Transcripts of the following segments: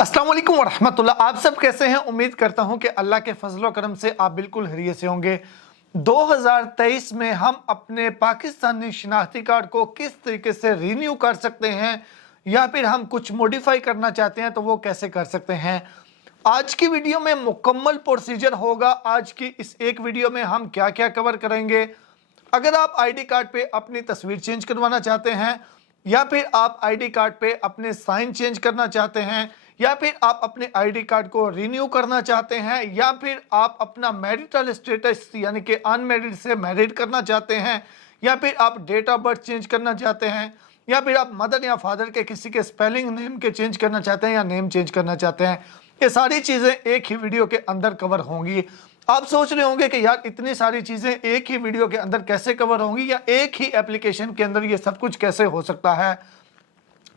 अस्सलाम वालेकुम वरहमतुल्लाह। आप सब कैसे हैं? उम्मीद करता हूं कि अल्लाह के फजल करम से आप बिल्कुल खैरियत से होंगे। 2023 में हम अपने पाकिस्तानी शनाख्ती कार्ड को किस तरीके से रीन्यू कर सकते हैं या फिर हम कुछ मॉडिफाई करना चाहते हैं तो वो कैसे कर सकते हैं। आज की वीडियो में मुकम्मल प्रोसीजर होगा। आज की इस एक वीडियो में हम क्या क्या कवर करेंगे। अगर आप आईडी कार्ड पे अपनी तस्वीर चेंज करवाना चाहते हैं या फिर आप आईडी कार्ड पे अपने साइन चेंज करना चाहते हैं या फिर आप अपने आईडी कार्ड को रिन्यू करना चाहते हैं या फिर आप अपना मैरिटल स्टेटस यानी कि अनमैरिड से मैरिड करना चाहते हैं या फिर आप डेट ऑफ बर्थ चेंज करना चाहते हैं या फिर आप मदर या फादर के किसी के स्पेलिंग नेम के चेंज करना चाहते हैं या नेम चेंज करना चाहते हैं, ये सारी चीज़ें एक ही वीडियो के अंदर कवर होंगी। आप सोच रहे होंगे कि यार इतनी सारी चीज़ें एक ही वीडियो के अंदर कैसे कवर होंगी या एक ही एप्लीकेशन के अंदर ये सब कुछ कैसे हो सकता है।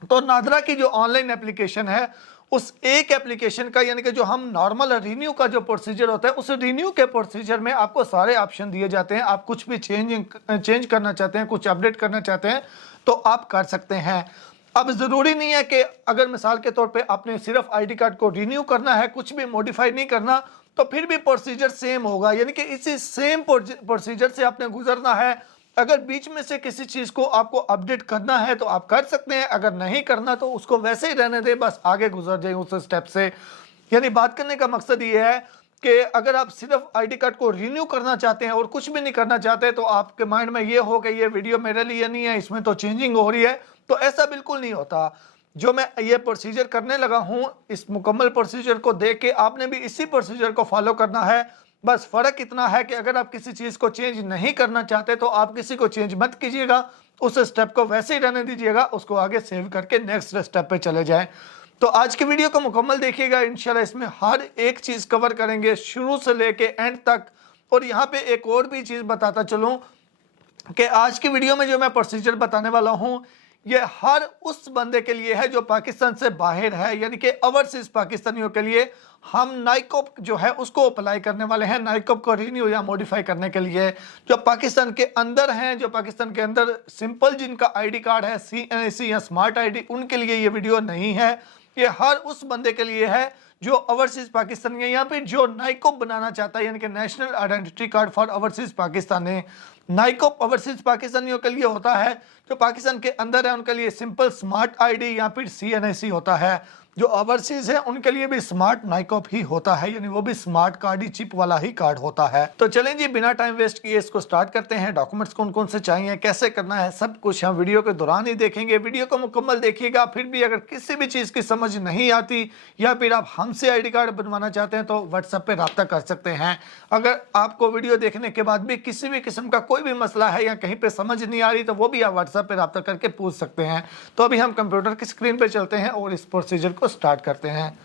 तो नादरा की जो ऑनलाइन एप्लीकेशन है उस एक एप्लीकेशन का यानी कि जो हम नॉर्मल रिन्यू का जो प्रोसीजर होता है उस रिन्यू के प्रोसीजर में आपको सारे ऑप्शन दिए जाते हैं। आप कुछ भी चेंज करना चाहते हैं, कुछ अपडेट करना चाहते हैं तो आप कर सकते हैं। अब ज़रूरी नहीं है कि अगर मिसाल के तौर पे आपने सिर्फ आईडी कार्ड को रिन्यू करना है, कुछ भी मॉडिफाई नहीं करना, तो फिर भी प्रोसीजर सेम होगा, यानी कि इसी सेम प्रोसीजर से आपने गुजरना है। अगर बीच में से किसी चीज़ को आपको अपडेट करना है तो आप कर सकते हैं, अगर नहीं करना तो उसको वैसे ही रहने दें, बस आगे गुजर जाए उस स्टेप से। यानी बात करने का मकसद ये है कि अगर आप सिर्फ आईडी कार्ड को रिन्यू करना चाहते हैं और कुछ भी नहीं करना चाहते तो आपके माइंड में ये हो कि ये वीडियो मेरे लिए नहीं है, इसमें तो चेंजिंग हो रही है, तो ऐसा बिल्कुल नहीं होता। जो मैं ये प्रोसीजर करने लगा हूँ, इस मुकम्मल प्रोसीजर को देख के आपने भी इसी प्रोसीजर को फॉलो करना है। बस फ़र्क इतना है कि अगर आप किसी चीज़ को चेंज नहीं करना चाहते तो आप किसी को चेंज मत कीजिएगा, उस स्टेप को वैसे ही रहने दीजिएगा, उसको आगे सेव करके नेक्स्ट स्टेप पे चले जाएं। तो आज की वीडियो को मुकम्मल देखिएगा, इंशाल्लाह इसमें हर एक चीज़ कवर करेंगे शुरू से लेके एंड तक। और यहाँ पे एक और भी चीज़ बताता चलूँ कि आज की वीडियो में जो मैं प्रोसीजर बताने वाला हूँ ये हर उस बंदे के लिए है जो पाकिस्तान से बाहर है, यानी कि ओवरसीज पाकिस्तानियों के लिए। हम नाइकोप जो है उसको अप्लाई करने वाले हैं, नाइकोप को रिन्यू या मॉडिफाई करने के लिए। जो पाकिस्तान के अंदर हैं, जो पाकिस्तान के अंदर सिंपल जिनका आईडी कार्ड है CNAC या स्मार्ट आईडी, उनके लिए ये वीडियो नहीं है। ये हर उस बंदे के लिए है जो ओवरसीज पाकिस्तानी है या फिर जो नाइकोप बनाना चाहता है, यानी कि national identity card for overseas Pakistani. NICOP overseas पाकिस्तानियों के लिए होता है, जो पाकिस्तान के अंदर है उनके लिए सिंपल स्मार्ट आईडी या फिर CNAC होता है। जो ओवरसीज है उनके लिए भी स्मार्ट नाइकोप ही होता है, यानी वो भी स्मार्ट कार्ड ही, चिप वाला ही कार्ड होता है। तो चलें जी, बिना टाइम वेस्ट किए इसको स्टार्ट करते हैं। डॉक्यूमेंट्स कौन कौन से चाहिए, कैसे करना है, सब कुछ हम वीडियो के दौरान ही देखेंगे। वीडियो को मुकम्मल देखिएगा। फिर भी अगर किसी भी चीज़ की समझ नहीं आती या फिर आप हमसे आईडी कार्ड बनवाना चाहते हैं तो व्हाट्सएप पे रब्ता कर सकते हैं। अगर आपको वीडियो देखने के बाद भी किसी भी किस्म का कोई भी मसला है या कहीं पे समझ नहीं आ रही तो वो भी आप व्हाट्सएप पे रब्ता करके पूछ सकते हैं। तो अभी हम कंप्यूटर की स्क्रीन पे चलते हैं और इस प्रोसीजर को स्टार्ट करते हैं।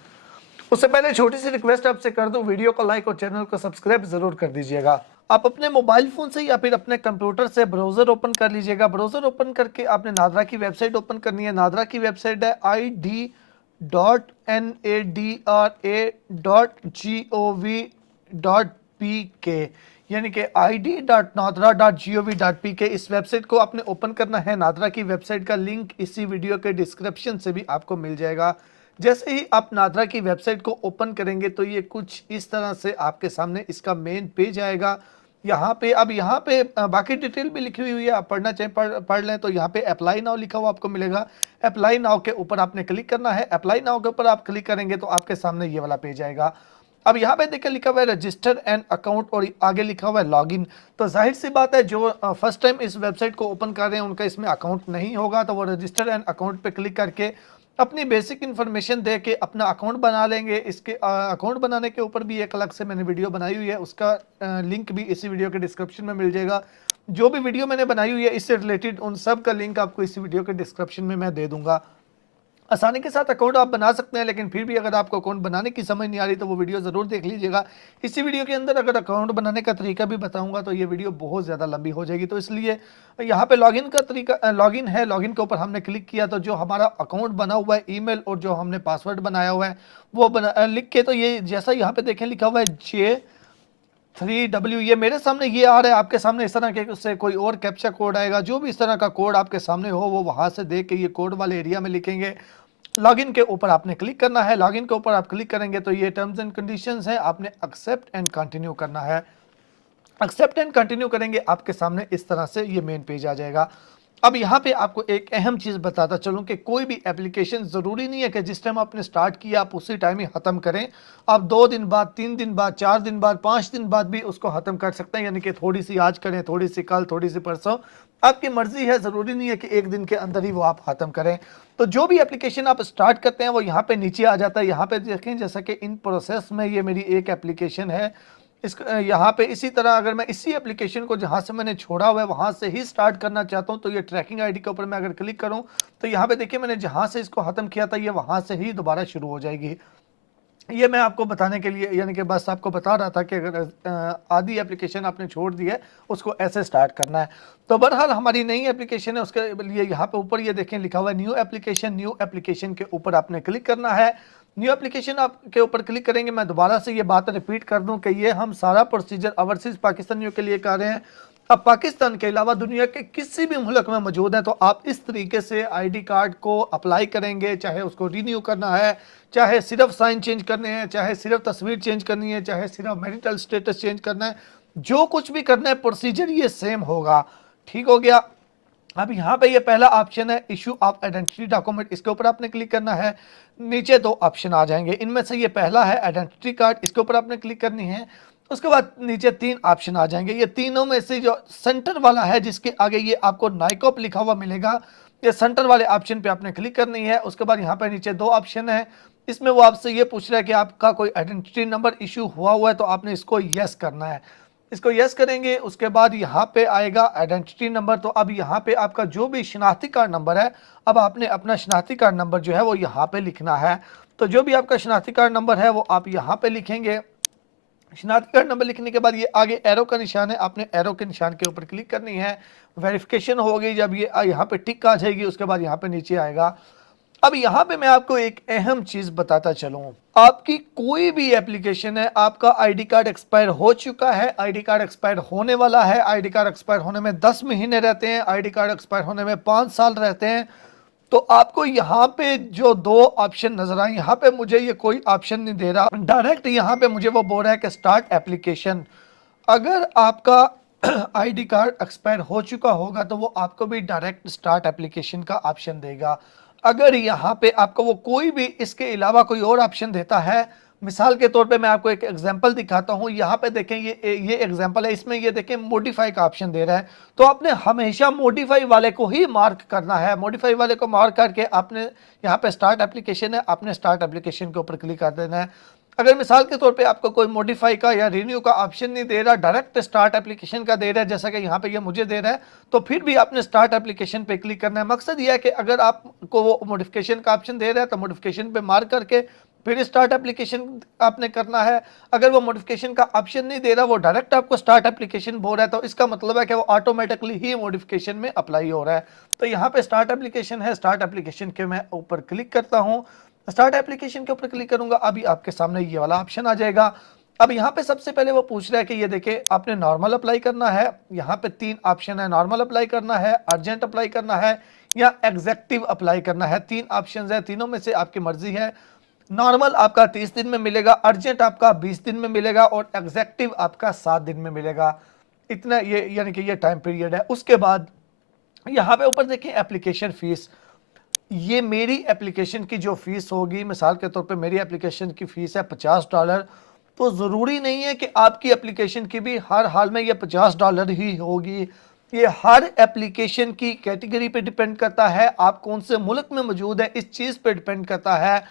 उससे पहले छोटी सी रिक्वेस्ट आपसे कर दूं, वीडियो को लाइक और चैनल को सब्सक्राइब जरूर कर दीजिएगा। आप अपने मोबाइल फोन से या फिर अपने कंप्यूटर से ब्राउजर ओपन कर लीजिएगा। ब्राउजर ओपन करके आपने नादरा की वेबसाइट ओपन करनी है। नादरा की वेबसाइट है id.nadra.gov.pk, यानी कि id.nadra.gov.pk। इस वेबसाइट को आपने ओपन करना है। नादरा की वेबसाइट का लिंक इसी वीडियो के डिस्क्रिप्शन से भी आपको मिल जाएगा। जैसे ही आप नादरा की वेबसाइट को ओपन करेंगे तो ये कुछ इस तरह से आपके सामने इसका मेन पेज आएगा। यहाँ पे बाकी डिटेल भी लिखी हुई है, आप पढ़ना चाहें पढ़ लें। तो यहाँ पे अप्लाई नाउ लिखा हुआ आपको मिलेगा। अप्लाई नाउ के ऊपर आपने क्लिक करना है। अप्लाई नाउ के ऊपर आप क्लिक करेंगे तो आपके सामने ये वाला पेज आएगा। अब यहाँ पे देखिए लिखा हुआ है रजिस्टर एन अकाउंट और आगे लिखा हुआ है लॉगिन। तो जाहिर सी बात है जो फर्स्ट टाइम इस वेबसाइट को ओपन कर रहे हैं उनका इसमें अकाउंट नहीं होगा, तो वो रजिस्टर एन अकाउंट पे क्लिक करके अपनी बेसिक इन्फॉर्मेशन दे के अपना अकाउंट बना लेंगे। इसके अकाउंट बनाने के ऊपर भी एक अलग से मैंने वीडियो बनाई हुई है, उसका लिंक भी इसी वीडियो के डिस्क्रिप्शन में मिल जाएगा। जो भी वीडियो मैंने बनाई हुई है इससे रिलेटेड उन सब का लिंक आपको इसी वीडियो के डिस्क्रिप्शन में मैं दे दूंगा। आसानी के साथ अकाउंट आप बना सकते हैं, लेकिन फिर भी अगर आपको अकाउंट बनाने की समझ नहीं आ रही तो वो वीडियो ज़रूर देख लीजिएगा। इसी वीडियो के अंदर अगर अकाउंट बनाने का तरीका भी बताऊंगा तो ये वीडियो बहुत ज़्यादा लंबी हो जाएगी। तो इसलिए यहाँ पे लॉगिन का तरीका, लॉगिन है, लॉगिन के ऊपर हमने क्लिक किया तो जो हमारा अकाउंट बना हुआ है, ईमेल और जो हमने पासवर्ड बनाया हुआ है वो लिख के, तो ये जैसा यहाँ पे देखें लिखा हुआ है J3W, ये मेरे सामने ये आ रहा है। आपके सामने इस तरह के उससे कोई और कैप्चा कोड आएगा। जो भी इस तरह का कोड आपके सामने हो वो वहाँ से देख के ये कोड वाले एरिया में लिखेंगे। लॉगिन के ऊपर आपने क्लिक करना है। लॉगिन के ऊपर आप क्लिक करेंगे तो ये टर्म्स एंड कंडीशंस हैं, आपने एक्सेप्ट एंड कंटिन्यू करना है। एक्सेप्ट एंड कंटिन्यू करेंगे, आपके सामने इस तरह से ये मेन पेज आ जाएगा। अब यहाँ पे आपको एक अहम चीज़ बताता चलूँ कि कोई भी एप्लीकेशन ज़रूरी नहीं है कि जिस टाइम आपने स्टार्ट किया आप उसी टाइम ही ख़त्म करें। आप 2 दिन बाद, 3 दिन बाद, 4 दिन बाद, 5 दिन बाद भी उसको ख़त्म कर सकते हैं, यानी कि थोड़ी सी आज करें, थोड़ी सी कल, थोड़ी सी परसों, आपकी मर्जी है। ज़रूरी नहीं है कि एक दिन के अंदर ही वो आप ख़त्म करें। तो जो भी एप्लीकेशन आप स्टार्ट करते हैं वो यहाँ पे नीचे आ जाता है। यहाँ पे देखें जैसा कि इन प्रोसेस में ये मेरी एक एप्लीकेशन है। इस यहाँ पे इसी तरह अगर मैं इसी एप्लीकेशन को जहाँ से मैंने छोड़ा हुआ है वहाँ से ही स्टार्ट करना चाहता हूँ तो ये ट्रैकिंग आईडी के ऊपर मैं अगर क्लिक करूँ तो यहाँ पे देखिए मैंने जहाँ से इसको ख़त्म किया था ये वहाँ से ही दोबारा शुरू हो जाएगी। ये मैं आपको बताने के लिए, यानी कि बस आपको बता रहा था कि अगर आधी एप्लीकेशन आपने छोड़ दी है उसको ऐसे स्टार्ट करना है। तो बहरहाल हमारी नई एप्लीकेशन है, उसके लिए यहाँ पे ऊपर ये देखें लिखा हुआ है न्यू एप्लीकेशन। न्यू एप्लीकेशन के ऊपर आपने क्लिक करना है। न्यू एप्लीकेशन आप के ऊपर क्लिक करेंगे, मैं दोबारा से ये बात रिपीट कर दूं कि ये हम सारा प्रोसीजर ओवरसीज पाकिस्तानियों के लिए कर रहे हैं। अब पाकिस्तान के अलावा दुनिया के किसी भी मुल्क में मौजूद है तो आप इस तरीके से आईडी कार्ड को अप्लाई करेंगे, चाहे उसको रिन्यू करना है, चाहे सिर्फ साइन चेंज करने हैं, चाहे सिर्फ तस्वीर चेंज करनी है, चाहे सिर्फ मैरिटल स्टेटस चेंज करना है, जो कुछ भी करना है प्रोसीजर ये सेम होगा। ठीक हो गया। अब यहाँ पे ये पहला ऑप्शन है इशू ऑफ आइडेंटिटी डॉक्यूमेंट, इसके ऊपर आपने क्लिक करना है। नीचे 2 ऑप्शन आ जाएंगे, इनमें से ये पहला है आइडेंटिटी कार्ड, इसके ऊपर आपने क्लिक करनी है। उसके बाद नीचे 3 ऑप्शन आ जाएंगे, ये तीनों में से जो सेंटर वाला है जिसके आगे ये आपको नाइकॉप लिखा हुआ मिलेगा, ये सेंटर वाले ऑप्शन पे आपने क्लिक करनी है। उसके बाद यहाँ पे नीचे 2 ऑप्शन है, इसमें वो आपसे ये पूछ रहा है कि आपका कोई आइडेंटिटी नंबर इशू हुआ है तो आपने इसको यस करना है। इसको यस करेंगे, उसके बाद यहाँ पे आएगा आइडेंटिटी नंबर। तो अब यहाँ पे आपका जो भी शनाख्ती कार्ड नंबर है, अब आपने अपना शनाख्ती कार्ड नंबर जो है वो यहाँ पे लिखना है। तो जो भी आपका शनाख्ती कार्ड नंबर है वो आप यहाँ पे लिखेंगे। शनाख्ती कार्ड नंबर लिखने के बाद ये आगे एरो का निशान है, आपने एरो के निशान के ऊपर क्लिक करनी है। वेरिफिकेशन होगी, जब ये यहाँ पे टिक आ जाएगी उसके बाद यहाँ पे नीचे आएगा। अब यहाँ पे मैं आपको एक अहम चीज बताता चलूं, आपकी कोई भी एप्लीकेशन है, आपका आईडी कार्ड एक्सपायर हो चुका है, आईडी कार्ड एक्सपायर होने वाला है, आईडी कार्ड एक्सपायर होने में 10 महीने रहते हैं, आईडी कार्ड एक्सपायर होने में 5 साल रहते हैं, तो आपको यहाँ पे जो 2 ऑप्शन नजर आए, यहाँ पे मुझे ये कोई ऑप्शन नहीं दे रहा, डायरेक्ट यहाँ पे मुझे वो बोल रहा है कि स्टार्ट एप्लीकेशन। अगर आपका आईडी कार्ड एक्सपायर हो चुका होगा तो वो आपको भी डायरेक्ट स्टार्ट एप्लीकेशन का ऑप्शन देगा। अगर यहाँ पे आपको वो कोई भी इसके अलावा कोई और ऑप्शन देता है, मिसाल के तौर पे मैं आपको एक एग्जांपल दिखाता हूँ। यहाँ पे देखें ये एग्जांपल है, इसमें ये देखें मॉडिफाई का ऑप्शन दे रहा है, तो आपने हमेशा मॉडिफाई वाले को ही मार्क करना है। मॉडिफाई वाले को मार्क करके आपने यहाँ पे स्टार्ट एप्लीकेशन है, आपने स्टार्ट एप्लीकेशन के ऊपर क्लिक कर देना है। अगर मिसाल के तौर पे आपको कोई मॉडिफाई का या रिन्यू का ऑप्शन नहीं दे रहा, डायरेक्ट स्टार्ट एप्लीकेशन का दे रहा है, जैसा कि यहाँ पे ये मुझे दे रहा है, तो फिर भी आपने स्टार्ट एप्लीकेशन पे क्लिक करना है। मकसद ये है कि अगर आपको वो मॉडिफिकेशन का ऑप्शन दे रहा है तो मॉडिफिकेशन पे मार्क करके फिर स्टार्ट एप्लीकेशन आपने करना है। अगर वो मॉडिफिकेशन का ऑप्शन नहीं दे रहा, वो डायरेक्ट आपको स्टार्ट एप्लीकेशन बोल रहा है, तो इसका मतलब है कि वो ऑटोमेटिकली ही मॉडिफिकेशन में अप्लाई हो रहा है। तो यहाँ पे स्टार्ट एप्लीकेशन है, स्टार्ट एप्लीकेशन के मैं ऊपर क्लिक करता हूँ। स्टार्ट एप्लीकेशन के ऊपर क्लिक करूंगा, अभी आपके सामने ये वाला ऑप्शन आ जाएगा। अब यहाँ पे सबसे पहले वो पूछ रहा है कि ये देखिए आपने नॉर्मल अप्लाई करना है। यहाँ पे 3 ऑप्शन है, नॉर्मल अप्लाई करना है, अर्जेंट अप्लाई करना है या एग्जेक्टिव अप्लाई करना है। 3 ऑप्शन है, तीनों में से आपकी मर्जी है। नॉर्मल आपका 30 दिन में मिलेगा, अर्जेंट आपका 20 दिन में मिलेगा और एग्जेक्टिव आपका 7 दिन में मिलेगा। इतना ये यानी कि ये टाइम पीरियड है। उसके बाद यहाँ पे ऊपर देखें एप्लीकेशन फीस, ये मेरी एप्लीकेशन की जो फीस होगी, मिसाल के तौर पे मेरी एप्लीकेशन की फ़ीस है $50। तो ज़रूरी नहीं है कि आपकी एप्लीकेशन की भी हर हाल में ये $50 ही होगी। ये हर एप्लीकेशन की कैटेगरी पे डिपेंड करता है, आप कौन से मुल्क में मौजूद है इस चीज़ पे डिपेंड करता है।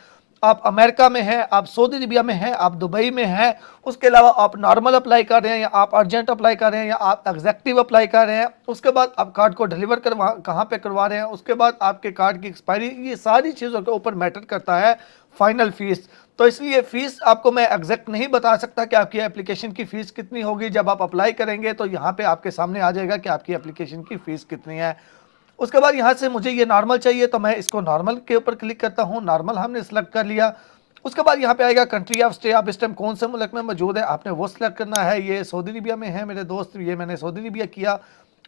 आप अमेरिका में हैं, आप सऊदी अरबिया में हैं, आप दुबई में हैं, उसके अलावा आप नॉर्मल अप्लाई कर रहे हैं या आप अर्जेंट अप्लाई कर रहे हैं या आप एग्जेक्टिव अप्लाई कर रहे हैं, उसके बाद आप कार्ड को डिलीवर करवा कहाँ पे करवा रहे हैं, उसके बाद आपके कार्ड की एक्सपायरी, ये सारी चीज़ों के ऊपर मैटर करता है फाइनल फीस। तो इसलिए फ़ीस आपको मैं एग्जैक्ट नहीं बता सकता कि आपकी एप्लीकेशन की फ़ीस कितनी होगी। जब आप अप्लाई करेंगे तो यहाँ पे आपके सामने आ जाएगा कि आपकी एप्लीकेशन की फ़ीस कितनी है। उसके बाद यहाँ से मुझे ये नॉर्मल चाहिए तो मैं इसको नॉर्मल के ऊपर क्लिक करता हूँ, नॉर्मल हमने सेलेक्ट कर लिया। उसके बाद यहाँ पे आएगा कंट्री ऑफ स्टे, आप इस टाइम कौन से मुल्क में मौजूद है आपने वो सिलेक्ट करना है। ये सऊदी अरबिया में है मेरे दोस्त, ये मैंने सऊदी अरबिया किया।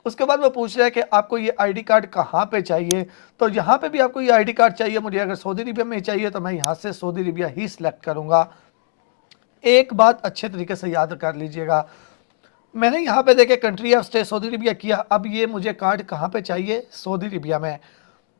उसके बाद वो पूछ रहा है कि आपको ये आईडी कार्ड कहाँ पे चाहिए, तो यहाँ पे भी आपको ये आईडी कार्ड चाहिए। मुझे अगर सऊदी अरबिया में चाहिए तो मैं यहाँ से सऊदी अरबिया ही सिलेक्ट करूँगा। एक बात अच्छे तरीके से याद कर लीजिएगा, मैंने यहाँ पे देखे country of stay Saudi Arabia किया, अब ये मुझे कार्ड कहाँ पे चाहिए, सऊदी अरबिया में।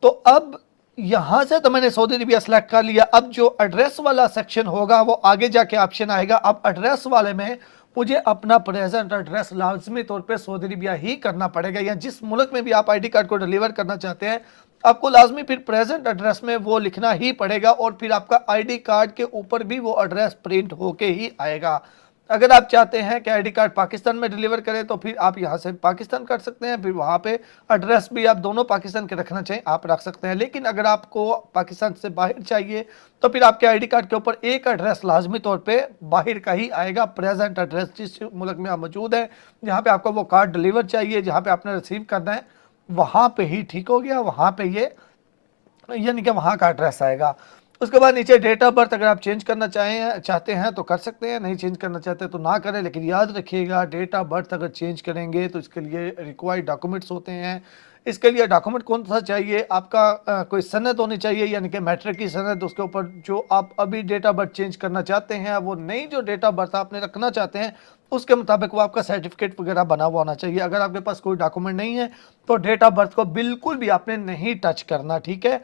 तो अब यहाँ से तो मैंने सऊदी अरबिया सेलेक्ट कर लिया। अब जो एड्रेस वाला सेक्शन होगा वो आगे जाके ऑप्शन आएगा। अब एड्रेस वाले में मुझे अपना प्रेजेंट एड्रेस लाजमी तौर पे सऊदी अरबिया ही करना पड़ेगा, या जिस मुल्क में भी आप आईडी कार्ड को डिलीवर करना चाहते हैं आपको लाजमी फिर प्रेजेंट एड्रेस में वो लिखना ही पड़ेगा, और फिर आपका आईडी कार्ड के ऊपर भी वो एड्रेस प्रिंट होके ही आएगा। अगर आप चाहते हैं कि आईडी कार्ड पाकिस्तान में डिलीवर करें तो फिर आप यहाँ से पाकिस्तान कर सकते हैं, फिर वहाँ पे एड्रेस भी आप दोनों पाकिस्तान के रखना चाहिए आप रख सकते हैं। लेकिन अगर आपको पाकिस्तान से बाहर चाहिए तो फिर आपके आईडी कार्ड के ऊपर एक एड्रेस लाजमी तौर पे बाहर का ही आएगा, प्रेजेंट एड्रेस जिस मुल्क में आप मौजूद हैं, जहाँ पे आपको वो कार्ड डिलीवर चाहिए, जहाँ पे आपने रिसीव करना है, वहाँ पे ही ठीक हो गया, वहाँ पे ये यानी कि वहाँ का एड्रेस आएगा। उसके बाद नीचे डेट ऑफ बर्थ अगर आप चेंज करना चाहते हैं तो कर सकते हैं, नहीं चेंज करना चाहते तो ना करें। लेकिन याद रखिएगा डेट ऑफ बर्थ अगर चेंज करेंगे तो इसके लिए रिक्वायर्ड डॉक्यूमेंट्स होते हैं। इसके लिए डॉक्यूमेंट कौन सा चाहिए, आपका कोई सनद होनी चाहिए, यानी कि मैट्रिक की सनद। उसके ऊपर जो आप अभी डेट ऑफ बर्थ चेंज करना चाहते हैं वो नई जो डेट ऑफ बर्थ आपने रखना चाहते हैं उसके मुताबिक वो आपका सर्टिफिकेट वगैरह बना हुआ होना चाहिए। अगर आपके पास कोई डॉक्यूमेंट नहीं है तो डेट ऑफ बर्थ को बिल्कुल भी आपने नहीं टच करना, ठीक है।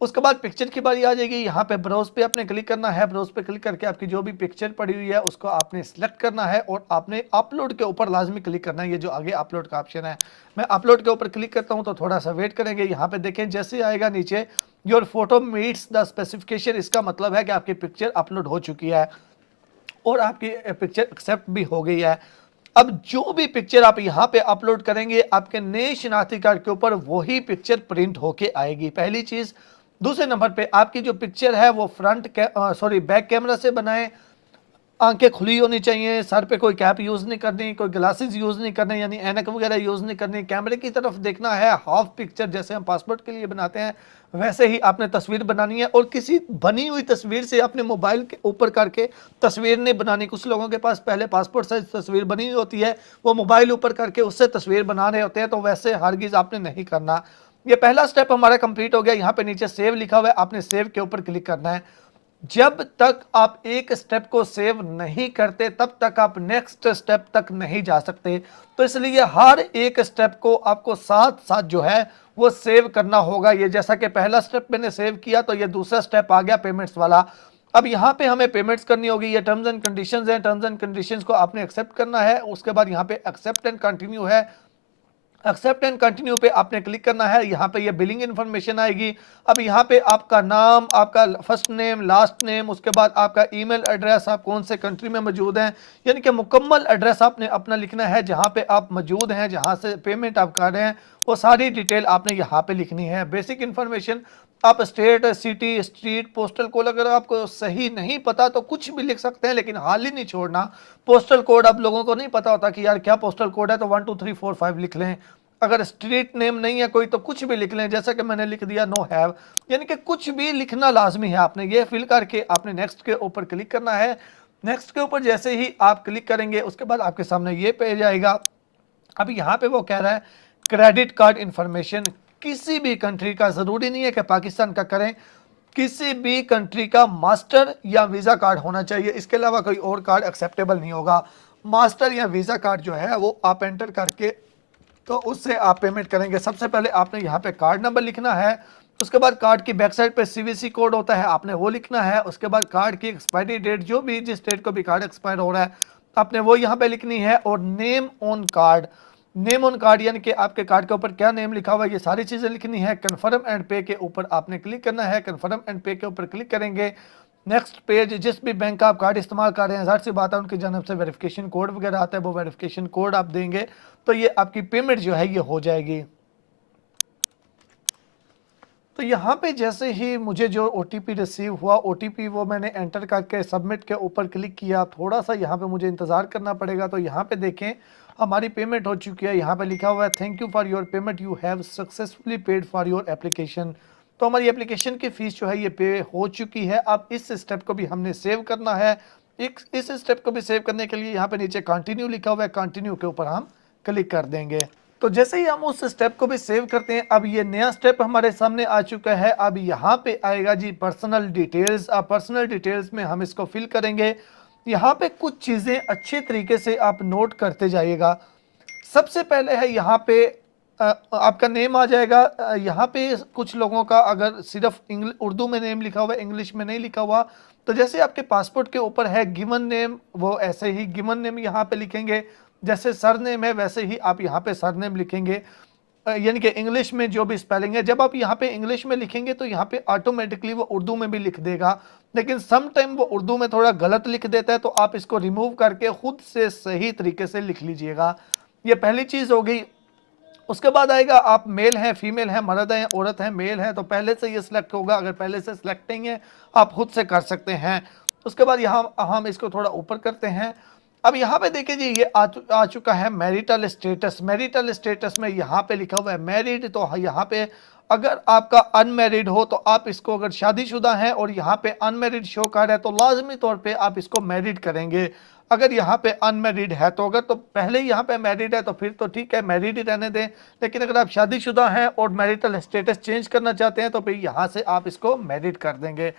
उसके बाद पिक्चर की बारी आ जाएगी। यहाँ पे ब्राउज पे आपने क्लिक करना है, ब्राउज पे क्लिक करके आपकी जो भी पिक्चर पड़ी हुई है उसको आपने सिलेक्ट करना है और आपने अपलोड के ऊपर लाजमी क्लिक करना है। ये जो आगे अपलोड का ऑप्शन है, मैं अपलोड के ऊपर क्लिक करता हूँ तो थोड़ा सा वेट करेंगे। यहाँ पे देखें जैसे आएगा नीचे your photo meets the specification, इसका मतलब है कि आपकी पिक्चर अपलोड हो चुकी है और आपकी पिक्चर एक्सेप्ट भी हो गई है। अब जो भी पिक्चर आप यहाँ पे अपलोड करेंगे आपके नए शिनाख्ती कार्ड के ऊपर वही पिक्चर प्रिंट होके आएगी, पहली चीज। दूसरे नंबर पे आपकी जो पिक्चर है वो बैक कैमरा से बनाएं, आंखें खुली होनी चाहिए, सर पे कोई कैप यूज नहीं करनी, कोई ग्लासेस यूज नहीं करने, यानी ऐनक वगैरह यूज नहीं करनी, कैमरे की तरफ देखना है। हाफ पिक्चर जैसे हम पासपोर्ट के लिए बनाते हैं वैसे ही आपने तस्वीर बनानी है, और किसी बनी हुई तस्वीर से अपने मोबाइल के ऊपर करके तस्वीर नहीं बनानी। कुछ लोगों के पास पहले पासपोर्ट साइज तस्वीर बनी हुई होती है, वो मोबाइल ऊपर करके उससे तस्वीर बना रहे होते हैं, तो वैसे हरगिज आपने नहीं करना। ये पहला स्टेप हमारा कंप्लीट हो गया। यहाँ पे नीचे सेव लिखा हुआ है, आपने सेव के ऊपर क्लिक करना है। जब तक आप एक स्टेप को सेव नहीं करते तब तक आप नेक्स्ट स्टेप तक नहीं जा सकते, तो इसलिए हर एक स्टेप को आपको साथ साथ जो है वो सेव करना होगा। ये जैसा कि पहला स्टेप मैंने सेव किया तो ये दूसरा स्टेप आ गया पेमेंट्स वाला। अब यहाँ पे हमें पेमेंट्स करनी होगी, ये टर्म्स एंड कंडीशंस हैं, टर्म्स एंड कंडीशंस को आपने एक्सेप्ट करना है। उसके बाद यहाँ पे एक्सेप्ट एंड कंटिन्यू है, एक्सेप्ट एंड कंटिन्यू पे आपने क्लिक करना है। यहाँ पे ये बिलिंग इन्फॉर्मेशन आएगी। अब यहाँ पे आपका नाम, आपका फर्स्ट नेम, लास्ट नेम, उसके बाद आपका ईमेल एड्रेस, आप कौन से कंट्री में मौजूद हैं, यानी कि मुकम्मल एड्रेस आपने अपना लिखना है, जहाँ पे आप मौजूद हैं, जहाँ से पेमेंट आप कर रहे हैं वो सारी डिटेल आपने यहाँ पे लिखनी है। बेसिक इन्फॉर्मेशन आप state, city, street, postal code, अगर आपको सही नहीं पता तो कुछ भी लिख सकते हैं, लेकिन हाल ही नहीं छोड़ना। पोस्टल कोड आप लोगों को नहीं पता होता कि यार क्या पोस्टल कोड है, तो 1 2 3 4 5 लिख लें। अगर स्ट्रीट नेम नहीं है कोई तो कुछ भी लिख लें, जैसा कि मैंने लिख दिया नो हैव, यानी कि कुछ भी लिखना लाजमी है। आपने ये फिल करके आपने नेक्स्ट के ऊपर क्लिक करना है। नेक्स्ट के ऊपर जैसे ही आप क्लिक करेंगे उसके बाद आपके सामने ये पेज आएगा। अब यहाँ पे वो कह रहा है क्रेडिट कार्ड इंफॉर्मेशन, किसी भी कंट्री का, जरूरी नहीं है कि पाकिस्तान का करें, किसी भी कंट्री का मास्टर या वीजा कार्ड होना चाहिए, इसके अलावा कोई और कार्ड एक्सेप्टेबल नहीं होगा। मास्टर या वीजा कार्ड जो है वो आप एंटर करके तो उससे आप पेमेंट करेंगे। सबसे पहले आपने यहाँ पे कार्ड नंबर लिखना है, उसके बाद कार्ड की बैक साइड पे सीवीसी कोड होता है आपने वो लिखना है। उसके बाद कार्ड की एक्सपायरी डेट, जो भी जिस डेट को भी कार्ड एक्सपायर हो रहा है आपने वो यहाँ पे लिखनी है। और name on card, name on card यानी कि आपके कार्ड के ऊपर क्या नेम लिखा हुआ है ये सारी चीज़ें लिखनी है। कन्फर्म एंड पे के ऊपर आपने क्लिक करना है, कन्फर्म एंड पे के ऊपर क्लिक करेंगे। नेक्स्ट पेज, जिस भी बैंक का आप कार्ड इस्तेमाल कर रहे हैं जाहिर सी बात है उनकी जानब से वेरिफिकेशन कोड वगैरह आता है, वो वेरिफिकेशन कोड आप देंगे तो ये आपकी पेमेंट जो है ये हो जाएगी। तो यहाँ पे जैसे ही मुझे जो OTP रिसीव हुआ, OTP वो मैंने एंटर करके सबमिट के ऊपर क्लिक किया। थोड़ा सा यहाँ पे मुझे इंतज़ार करना पड़ेगा। तो यहाँ पे देखें हमारी पेमेंट हो चुकी है, यहाँ पे लिखा हुआ है thank you for your payment, you have successfully paid for your application. तो हमारी एप्लीकेशन की फ़ीस जो है ये पे हो चुकी है। अब इस स्टेप को भी हमने सेव करना है। इस स्टेप को भी सेव करने के लिए यहाँ पे नीचे कंटिन्यू लिखा हुआ है, कंटिन्यू के ऊपर हम क्लिक कर देंगे। तो जैसे ही हम उस स्टेप को भी सेव करते हैं, अब ये नया स्टेप हमारे सामने आ चुका है। अब यहाँ पे आएगा जी पर्सनल डिटेल्स। अब पर्सनल डिटेल्स में हम इसको फिल करेंगे। यहाँ पे कुछ चीज़ें अच्छे तरीके से आप नोट करते जाइएगा। सबसे पहले है यहाँ पे आपका नेम आ जाएगा। यहाँ पे कुछ लोगों का अगर सिर्फ उर्दू में नेम लिखा हुआ है, इंग्लिश में नहीं लिखा हुआ, तो जैसे आपके पासपोर्ट के ऊपर है गिवन नेम, वो ऐसे ही गिवन नेम यहाँ पे लिखेंगे। जैसे सर नेम है वैसे ही आप यहाँ पे सर नेम लिखेंगे। यानी कि इंग्लिश में जो भी स्पेलिंग है, जब आप यहाँ पे इंग्लिश में लिखेंगे तो यहाँ पे ऑटोमेटिकली वो उर्दू में भी लिख देगा। लेकिन सम टाइम वो उर्दू में थोड़ा गलत लिख देता है, तो आप इसको रिमूव करके खुद से सही तरीके से लिख लीजिएगा। ये पहली चीज़ हो गई। उसके बाद आएगा आप मेल हैं, फीमेल हैं, मर्द हैं, औरत हैं, मेल हैं, तो पहले से ये सिलेक्ट होगा। अगर पहले से सिलेक्ट नहीं है आप खुद से कर सकते हैं। उसके बाद यहाँ हम इसको थोड़ा ऊपर करते हैं। अब यहाँ पे देखिए जी, ये आ चुका है मैरिटल स्टेटस। मैरिटल स्टेटस में यहाँ पे लिखा हुआ है मैरिड, तो यहाँ पे अगर आपका अनमैरिड हो तो आप इसको, अगर शादीशुदा हैं और यहाँ पे अनमैरिड शो कर रहा है तो लाजमी तौर पे आप इसको मैरिड करेंगे। अगर यहाँ पे अनमैरिड है तो, अगर तो पहले ही यहाँ पे मैरिड है तो फिर तो ठीक है, मैरिड ही रहने दें। लेकिन अगर आप शादीशुदा हैं और मैरिटल स्टेटस चेंज करना चाहते हैं तो फिर यहाँ से आप इसको मैरिड कर देंगे।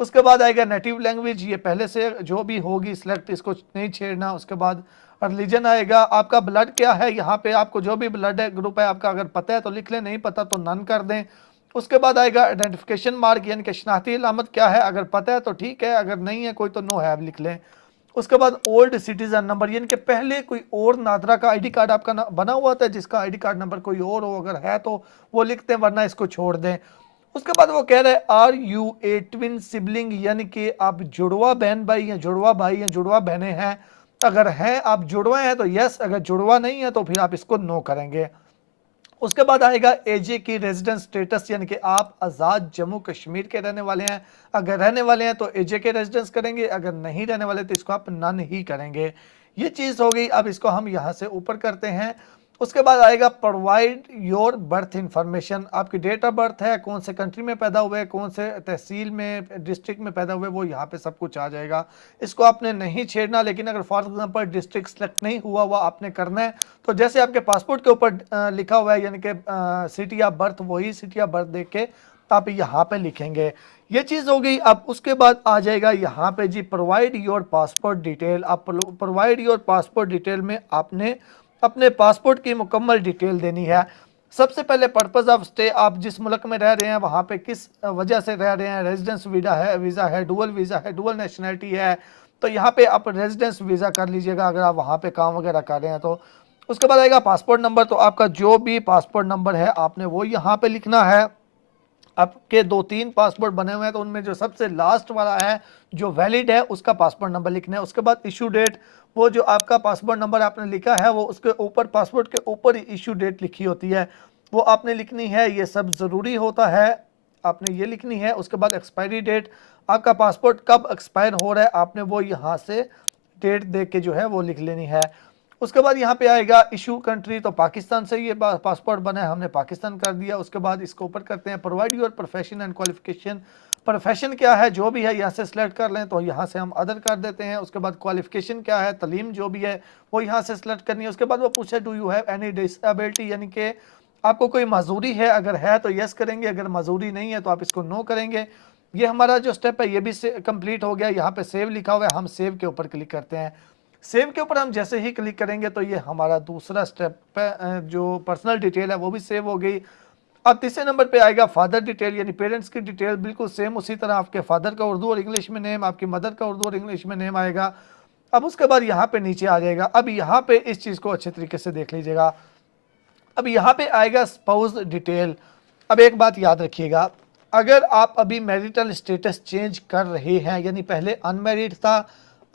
उसके बाद आएगा नेटिव लैंग्वेज, ये पहले से जो भी होगी सिलेक्ट, इसको नहीं छेड़ना। उसके बाद रिलीजन आएगा, आपका ब्लड क्या है, यहाँ पे आपको जो भी ब्लड है ग्रुप है आपका, अगर पता है तो लिख लें, नहीं पता तो नन कर दें। उसके बाद आएगा आइडेंटिफिकेशन मार्क, यानी कि शनाख्ती अलामत क्या है, अगर पता है तो ठीक है, अगर नहीं है कोई तो नो हैव लिख लें। उसके बाद ओल्ड सिटीजन नंबर, यानी कि पहले कोई और नादरा का आईडी कार्ड आपका बना हुआ था जिसका आईडी कार्ड नंबर कोई और हो, अगर है तो वो लिखते हैं, वरना इसको छोड़ दें। उसके बाद वो कह रहे हैं are you a twin sibling, यानी कि आप जुड़वा बहन भाई या जुड़वा भाई या जुड़वा बहनें हैं। अगर हैं आप जुड़वा हैं तो यस, अगर जुड़वा नहीं है तो फिर आप इसको नो करेंगे। उसके बाद आएगा एजे की रेजिडेंस स्टेटस, यानी कि आप आज़ाद जम्मू कश्मीर के रहने वाले हैं। अगर रहने वाले हैं तो एजे के रेजिडेंस करेंगे, अगर नहीं रहने वाले तो इसको आप नन ही करेंगे। ये चीज़ हो गई। अब इसको हम यहाँ से ऊपर करते हैं। उसके बाद आएगा प्रोवाइड योर बर्थ इंफॉर्मेशन, आपकी डेट ऑफ बर्थ है, कौन से कंट्री में पैदा हुए, कौन से तहसील में, डिस्ट्रिक्ट में पैदा हुए, वो यहाँ पे सब कुछ आ जाएगा। इसको आपने नहीं छेड़ना। लेकिन अगर फॉर एग्जांपल डिस्ट्रिक्ट सेलेक्ट नहीं हुआ हुआ आपने करना है, तो जैसे आपके पासपोर्ट के ऊपर लिखा हुआ है, यानी कि सिटी ऑफ बर्थ, वही सिटी ऑफ बर्थ देख के आप यहाँ पे लिखेंगे। ये चीज़ हो गई। अब उसके बाद आ जाएगा यहाँ पे जी प्रोवाइड योर पासपोर्ट डिटेल। आप प्रोवाइड योर पासपोर्ट डिटेल में आपने अपने पासपोर्ट की मुकम्मल डिटेल देनी है। सबसे पहले पर्पज़ ऑफ स्टे, आप जिस मुल्क में रह रहे हैं वहाँ पे किस वजह से रह रहे हैं, रेजिडेंस वीज़ा है, डुअल नेशनलिटी है, तो यहाँ पे आप रेजिडेंस वीज़ा कर लीजिएगा अगर आप वहाँ पे काम वगैरह कर रहे हैं तो। उसके बाद आएगा पासपोर्ट नंबर, तो आपका जो भी पासपोर्ट नंबर है आपने वो यहाँ पे लिखना है। आपके 2-3 पासपोर्ट बने हुए हैं तो उनमें जो सबसे लास्ट वाला है जो वैलिड है उसका पासपोर्ट नंबर लिखना है। उसके बाद इशू डेट, वो जो आपका पासपोर्ट नंबर आपने लिखा है वो उसके ऊपर, पासपोर्ट के ऊपर ही इशू डेट लिखी होती है, वो आपने लिखनी है। ये सब ज़रूरी होता है, आपने ये लिखनी है। उसके बाद एक्सपायरी डेट, आपका पासपोर्ट कब एक्सपायर हो रहा है आपने वो यहाँ से डेट देख के जो है वो लिख लेनी है। उसके बाद यहाँ पे आएगा इशू कंट्री, तो पाकिस्तान से ये पासपोर्ट बना है, हमने पाकिस्तान कर दिया। उसके बाद इसको ऊपर करते हैं provide your profession and qualification, profession क्या है जो भी है यहाँ से सिलेक्ट कर लें, तो यहाँ से हम अदर कर देते हैं। उसके बाद क्वालिफिकेशन क्या है, तालीम जो भी है वो यहाँ से सिलेक्ट करनी है। उसके बाद वो पूछे do you have any disability, यानी कि आपको कोई माजूरी है, अगर है तो यस करेंगे, अगर माजूरी नहीं है तो आप इसको नो करेंगे। ये हमारा जो स्टेप है ये भी कंप्लीट हो गया। यहाँ पे सेव लिखा हुआ है, हम सेव के ऊपर क्लिक करते हैं। सेव के ऊपर हम जैसे ही क्लिक करेंगे तो ये हमारा दूसरा स्टेप है, जो पर्सनल डिटेल है वो भी सेव हो गई। अब तीसरे नंबर पे आएगा फादर डिटेल, यानी पेरेंट्स की डिटेल बिल्कुल सेम उसी तरह, आपके फादर का उर्दू और इंग्लिश में नेम, आपकी मदर का उर्दू और इंग्लिश में नेम आएगा। अब उसके बाद यहाँ पे नीचे आ जाएगा। अब यहाँ पे इस चीज़ को अच्छे तरीके से देख लीजिएगा। अब यहाँ पे आएगा स्पाउस डिटेल। अब एक बात याद रखिएगा, अगर आप अभी मैरिटल स्टेटस चेंज कर रहे हैं, यानी पहले अनमैरिड था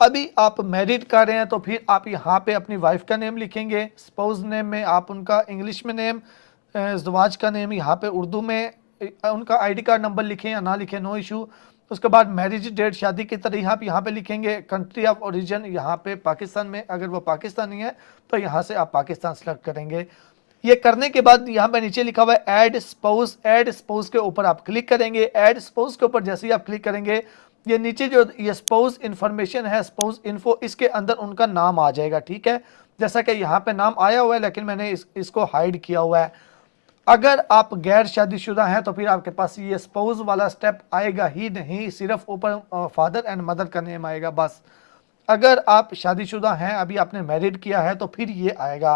अभी आप मैरिड कर रहे हैं, तो फिर आप यहाँ पे अपनी वाइफ का नेम लिखेंगे, स्पाउस नेम में आप उनका इंग्लिश में नेम, ज़वाज का नेम यहाँ पे उर्दू में, उनका आईडी कार्ड नंबर लिखें या ना लिखें, नो इशू। उसके बाद मैरिज डेट, शादी की तारीख आप यहाँ पे लिखेंगे। कंट्री ऑफ ओरिजिन यहाँ पे पाकिस्तान में, अगर वो पाकिस्तानी है तो यहाँ से आप पाकिस्तान सेलेक्ट करेंगे। ये करने के बाद यहाँ पे नीचे लिखा हुआ है ऐड स्पाउस के ऊपर आप क्लिक करेंगे। ऐड स्पाउस के ऊपर जैसे ही आप क्लिक करेंगे ये नीचे जो ये स्पाउस इन्फॉर्मेशन है, स्पाउस इन्फो, इसके अंदर उनका नाम आ जाएगा, ठीक है। जैसा कि यहाँ पे नाम आया हुआ है लेकिन मैंने इसको हाइड किया हुआ है। अगर आप गैर शादीशुदा हैं तो फिर आपके पास ये स्पाउस वाला स्टेप आएगा ही नहीं, सिर्फ ऊपर फादर एंड मदर का नेम आएगा बस। अगर आप शादीशुदा हैं, अभी आपने मैरिड किया है, तो फिर ये आएगा।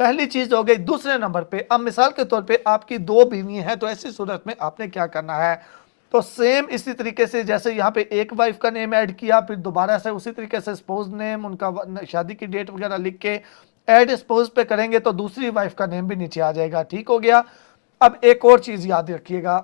पहली चीज हो गई। दूसरे नंबर पे, अब मिसाल के तौर पे आपकी 2 बीवी हैं, तो ऐसी सूरत में आपने क्या करना है, तो सेम इसी तरीके से जैसे यहाँ पे एक वाइफ का नेम ऐड किया, फिर दोबारा से उसी तरीके से स्पाउस नेम, उनका शादी की डेट वगैरह लिख के ऐड स्पाउस पे करेंगे तो दूसरी वाइफ का नेम भी नीचे आ जाएगा, ठीक हो गया। अब एक और चीज याद रखिएगा,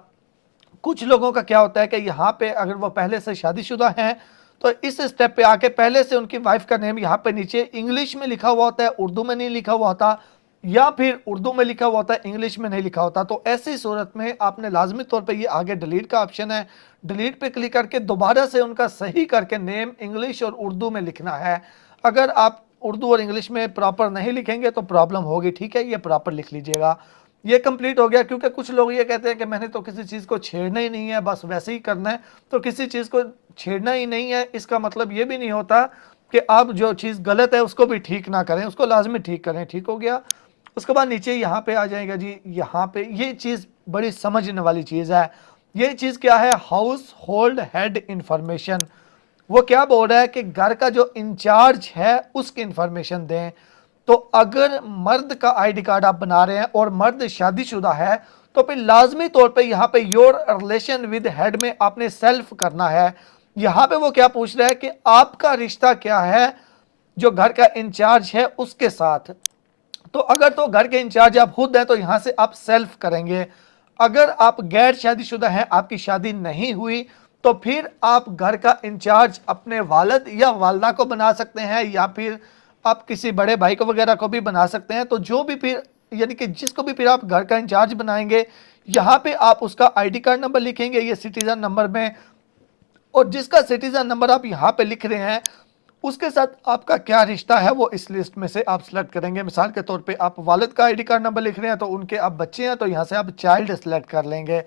कुछ लोगों का क्या होता है कि यहाँ पे अगर वो पहले से शादीशुदा हैं तो इस स्टेप पे आके पहले से उनकी वाइफ का नेम यहाँ पे नीचे इंग्लिश में लिखा हुआ होता है, उर्दू में नहीं लिखा हुआ होता, या फिर उर्दू में लिखा हुआ होता है, इंग्लिश में नहीं लिखा होता। तो ऐसी सूरत में आपने लाजमी तौर पे ये आगे डिलीट का ऑप्शन है, डिलीट पे क्लिक करके दोबारा से उनका सही करके नेम इंग्लिश और उर्दू में लिखना है। अगर आप उर्दू और इंग्लिश में प्रॉपर नहीं लिखेंगे तो प्रॉब्लम होगी, ठीक है, ये प्रॉपर लिख लीजिएगा। ये कंप्लीट हो गया, क्योंकि कुछ लोग ये कहते हैं कि मैंने तो किसी चीज़ को छेड़ना ही नहीं है, बस वैसे ही करना है। तो किसी चीज़ को छेड़ना ही नहीं है, इसका मतलब ये भी नहीं होता कि आप जो चीज़ गलत है उसको भी ठीक ना करें, उसको लाजमी ठीक करें, ठीक हो गया। उसके बाद नीचे यहाँ पे आ जाएगा जी, यहाँ पे ये चीज़ बड़ी समझने वाली चीज़ है। ये चीज़ क्या है, हाउस होल्ड हेड इंफॉर्मेशन। वो क्या बोल रहा है कि घर का जो इंचार्ज है उसकी इंफॉर्मेशन दें। तो अगर मर्द का आईडी कार्ड आप बना रहे हैं और मर्द शादीशुदा है तो फिर लाजमी तौर पे यहाँ पे योर रिलेशन विद हेड में आपने सेल्फ करना है। यहाँ पे वो क्या पूछ रहा है कि आपका रिश्ता क्या है जो घर का इंचार्ज है उसके साथ। तो अगर तो घर के इंचार्ज आप खुद हैं तो यहां से आप सेल्फ करेंगे। अगर आप गैर शादीशुदा हैं, आपकी शादी नहीं हुई, तो फिर आप घर का इंचार्ज अपने वालिद या वालदा को बना सकते हैं, या फिर आप किसी बड़े भाई को वगैरह को भी बना सकते हैं। तो जो भी फिर यानी कि जिसको भी फिर आप घर का इंचार्ज बनाएंगे, यहाँ पे आप उसका आईडी कार्ड नंबर लिखेंगे ये सिटीजन नंबर में, और जिसका सिटीजन नंबर आप यहाँ पे लिख रहे हैं उसके साथ आपका क्या रिश्ता है वो इस लिस्ट में से आप सिलेक्ट करेंगे। मिसाल के तौर पे आप वालिद का आईडी कार्ड नंबर लिख रहे हैं तो उनके आप बच्चे हैं तो यहाँ से आप चाइल्ड सिलेक्ट कर लेंगे।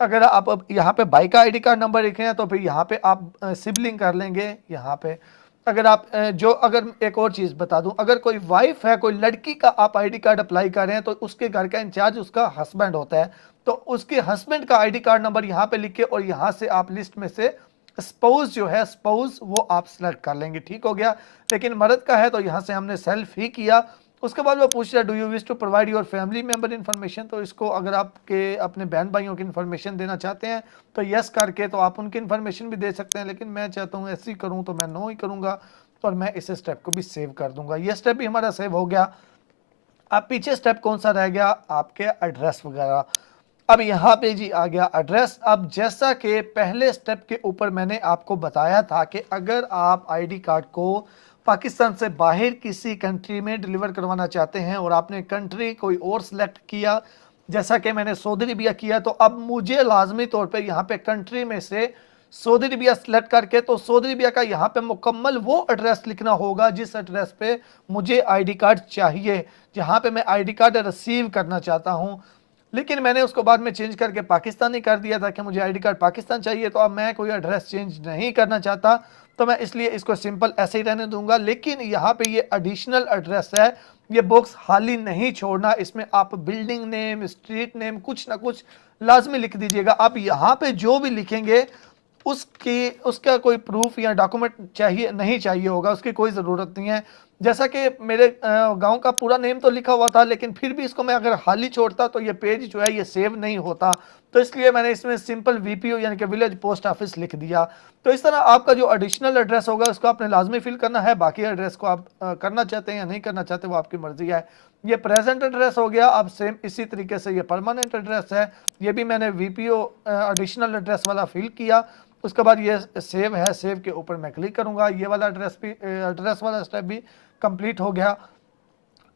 अगर आप अब यहाँ पे भाई का आईडी कार्ड नंबर लिख रहे हैं तो फिर यहाँ पे आप सिबलिंग कर लेंगे यहाँ पे। अगर आप अगर एक और चीज़ बता दूं, अगर कोई वाइफ है, कोई लड़की का आप आईडी कार्ड अप्लाई कर रहे हैं तो उसके घर का इंचार्ज उसका हस्बैंड होता है, तो उसके हस्बैंड का आईडी कार्ड नंबर यहाँ पे लिख के और यहाँ से आप लिस्ट में से स्पाउस जो है, स्पाउस वो आप सेलेक्ट कर लेंगे, ठीक हो गया। लेकिन मर्द का है तो यहाँ से हमने सेल्फ ही किया। उसके बाद वो पूछ रहा है do you wish to provide your family member information. तो इसको अगर आपके अपने बहन भाइयों की इन्फॉर्मेशन देना चाहते हैं तो यस करके तो आप उनकी इन्फॉर्मेशन भी दे सकते हैं, लेकिन मैं चाहता हूँ ऐसे ही करूँ तो मैं नो ही करूँगा और मैं इस स्टेप को भी सेव कर दूंगा। ये स्टेप भी हमारा सेव हो गया। अब पीछे स्टेप कौन सा रह गया, आपके एड्रेस वगैरह। अब यहाँ पे जी आ गया एड्रेस। अब जैसा कि पहले स्टेप के ऊपर मैंने आपको बताया था कि अगर आप आईडी कार्ड को पाकिस्तान से बाहर किसी कंट्री में डिलीवर करवाना चाहते हैं और आपने कंट्री कोई और सिलेक्ट किया, जैसा कि मैंने सऊदी अरबिया किया, तो अब मुझे लाजमी तौर पे यहाँ पे कंट्री में से सऊदी अरबिया सेलेक्ट करके तो सऊदी अरबिया का यहाँ पे मुकम्मल वो एड्रेस लिखना होगा जिस एड्रेस पे मुझे आईडी कार्ड चाहिए, जहाँ पे मैं आईडी कार्ड रिसीव करना चाहता हूँ। लेकिन मैंने उसको बाद में चेंज करके पाकिस्तानी कर दिया था कि मुझे आईडी कार्ड पाकिस्तान चाहिए, तो अब मैं कोई एड्रेस चेंज नहीं करना चाहता, तो मैं इसलिए इसको सिंपल ऐसे ही रहने दूंगा। लेकिन यहाँ पे ये एडिशनल एड्रेस है, ये बॉक्स खाली नहीं छोड़ना, इसमें आप बिल्डिंग नेम, स्ट्रीट नेम कुछ ना कुछ लाजमी लिख दीजिएगा। आप यहाँ पे जो भी लिखेंगे उसका कोई प्रूफ या डॉक्यूमेंट चाहिए नहीं चाहिए होगा, उसकी कोई ज़रूरत नहीं है। जैसा कि मेरे गांव का पूरा नेम तो लिखा हुआ था, लेकिन फिर भी इसको मैं अगर खाली छोड़ता तो ये पेज जो है ये सेव नहीं होता, तो इसलिए मैंने इसमें सिंपल वीपीओ यानी कि विलेज पोस्ट ऑफिस लिख दिया। तो इस तरह आपका जो एडिशनल एड्रेस होगा उसको आपने लाजमी फिल करना है। बाकी एड्रेस को आप करना चाहते हैं या नहीं करना चाहते वो आपकी मर्जी है। ये प्रेजेंट एड्रेस हो गया। अब सेम इसी तरीके से ये परमानेंट एड्रेस है, ये भी मैंने वीपीओ एडिशनल एड्रेस वाला फिल किया। उसके बाद ये सेव है, सेव के ऊपर मैं क्लिक करूंगा, ये वाला एड्रेस वाला स्टेप भी कंप्लीट हो गया।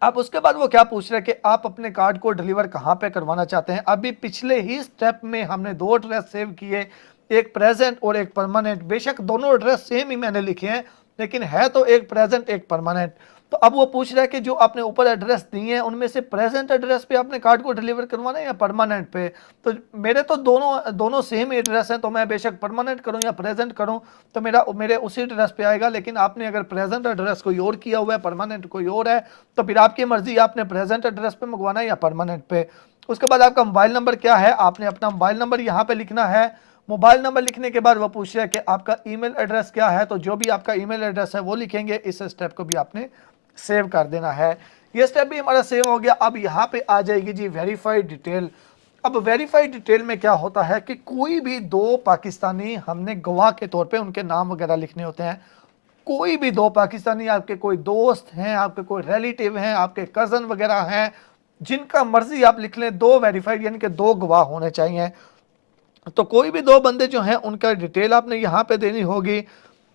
अब उसके बाद वो क्या पूछ रहे हैं कि आप अपने कार्ड को डिलीवर कहाँ पे करवाना चाहते हैं। अभी पिछले ही स्टेप में हमने 2 एड्रेस सेव किए, एक प्रेजेंट और एक परमानेंट। बेशक दोनों एड्रेस सेम ही मैंने लिखे हैं, लेकिन है तो एक प्रेजेंट एक परमानेंट। तो अब वो पूछ रहा है कि जो आपने ऊपर एड्रेस दिए हैं उनमें से प्रेजेंट एड्रेस पे आपने कार्ड को डिलीवर करवाना है या परमानेंट पे। तो मेरे तो दोनों दोनों सेम एड्रेस हैं, तो मैं बेशक परमानेंट करूं या प्रेजेंट करूं तो मेरे उसी एड्रेस पे आएगा। लेकिन आपने अगर प्रेजेंट एड्रेस कोई और किया हुआ है, परमानेंट कोई और है, तो फिर आपकी मर्जी, आपने प्रेजेंट एड्रेस पे मंगवाना है या परमानेंट पे। उसके बाद आपका मोबाइल नंबर क्या है, आपने अपना मोबाइल नंबर यहाँ पे लिखना है। मोबाइल नंबर लिखने के बाद वो पूछ रहा है कि आपका ईमेल एड्रेस क्या है, तो जो भी आपका ईमेल एड्रेस है वो लिखेंगे। इस स्टेप को भी आपने सेव कर देना है। ये स्टेप भी हमारा सेव हो गया। अब यहाँ पे आ जाएगी जी वेरीफाइड डिटेल। अब वेरीफाइड डिटेल में क्या होता है कि कोई भी दो पाकिस्तानी हमने गवाह के तौर पे उनके नाम वगैरह लिखने होते हैं। कोई भी दो पाकिस्तानी, आपके कोई दोस्त हैं, आपके कोई रिलेटिव हैं, आपके कज़न वगैरह हैं, जिनका मर्जी आप लिख लें, दो वेरीफाइड यानी कि दो गवाह होने चाहिए। तो कोई भी दो बंदे जो हैं उनका डिटेल आपने यहाँ पे देनी होगी।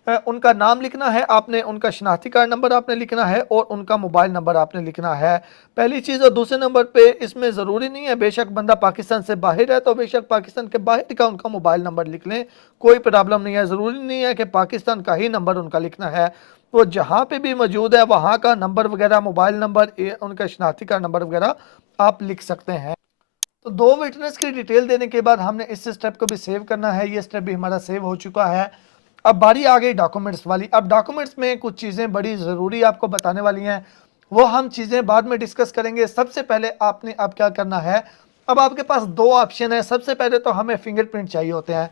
उनका नाम लिखना है आपने, उनका शनाख्ती कार्ड नंबर आपने लिखना है और उनका मोबाइल नंबर आपने लिखना है, पहली चीज़। और दूसरे नंबर पे इसमें ज़रूरी नहीं है बेशक बंदा पाकिस्तान से बाहर है तो बेशक पाकिस्तान के बाहर का उनका मोबाइल नंबर लिख लें, कोई प्रॉब्लम नहीं है। ज़रूरी नहीं है कि पाकिस्तान का ही नंबर उनका लिखना है, वो जहाँ पे भी मौजूद है वहाँ का नंबर वगैरह, मोबाइल नंबर, उनका शनाख्ती कार्ड नंबर वगैरह आप लिख सकते हैं। तो दो विटनेस की डिटेल देने के बाद हमने इस स्टेप को भी सेव करना है। ये स्टेप भी हमारा सेव हो चुका है। अब बारी आ गई डॉक्यूमेंट्स वाली। अब डॉक्यूमेंट्स में कुछ चीज़ें बड़ी ज़रूरी आपको बताने वाली हैं, वो हम चीज़ें बाद में डिस्कस करेंगे। सबसे पहले आपने अब क्या करना है, अब आपके पास दो ऑप्शन है। सबसे पहले तो हमें फिंगरप्रिंट चाहिए होते हैं।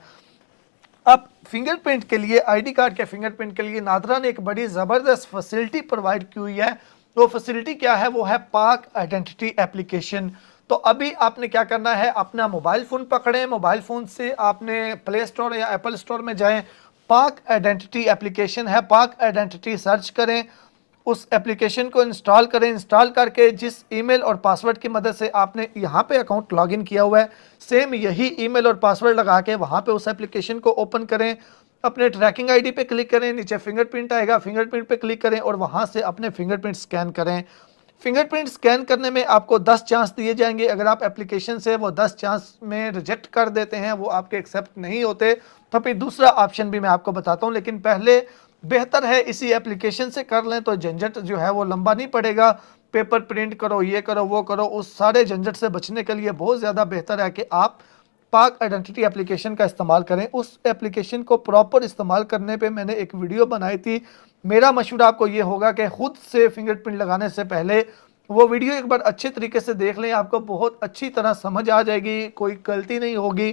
अब फिंगरप्रिंट के लिए, आईडी कार्ड के फिंगरप्रिंट के लिए नादरा ने एक बड़ी ज़बरदस्त फैसिलिटी प्रोवाइड की हुई है। वो फैसिलिटी क्या है, वो है पाक आइडेंटिटी एप्लीकेशन। तो अभी आपने क्या करना है, अपना मोबाइल फ़ोन पकड़ें, मोबाइल फ़ोन से आपने प्ले स्टोर या एप्पल स्टोर में जाएं, पाक आइडेंटिटी एप्लीकेशन है, पाक आइडेंटिटी सर्च करें, उस एप्लीकेशन को इंस्टॉल करें। इंस्टॉल करके जिस ईमेल और पासवर्ड की मदद से आपने यहाँ पे अकाउंट लॉगिन किया हुआ है, सेम यही ईमेल और पासवर्ड लगा के वहाँ पे उस एप्लीकेशन को ओपन करें। अपने ट्रैकिंग आईडी पे क्लिक करें, नीचे फिंगरप्रिंट आएगा, फिंगरप्रिंट पे क्लिक करें और वहाँ से अपने फिंगरप्रिंट स्कैन करें। फिंगरप्रिंट स्कैन करने में आपको 10 चांस दिए जाएंगे। अगर आप एप्लीकेशन से वो 10 चांस में रिजेक्ट कर देते हैं, वो आपके एक्सेप्ट नहीं होते, तो फिर दूसरा ऑप्शन भी मैं आपको बताता हूँ। लेकिन पहले बेहतर है इसी एप्लीकेशन से कर लें, तो झंझट जो है वो लंबा नहीं पड़ेगा। पेपर प्रिंट करो, ये करो, वो करो, उस सारे झंझट से बचने के लिए बहुत ज़्यादा बेहतर है कि आप पाक आइडेंटिटी एप्लीकेशन का इस्तेमाल करें। उस एप्लीकेशन को प्रॉपर इस्तेमाल करने पे मैंने एक वीडियो बनाई थी। मेरा मशवरा आपको ये होगा कि खुद से फिंगरप्रिंट लगाने से पहले वो वीडियो एक बार अच्छे तरीके से देख लें, आपको बहुत अच्छी तरह समझ आ जाएगी, कोई गलती नहीं होगी।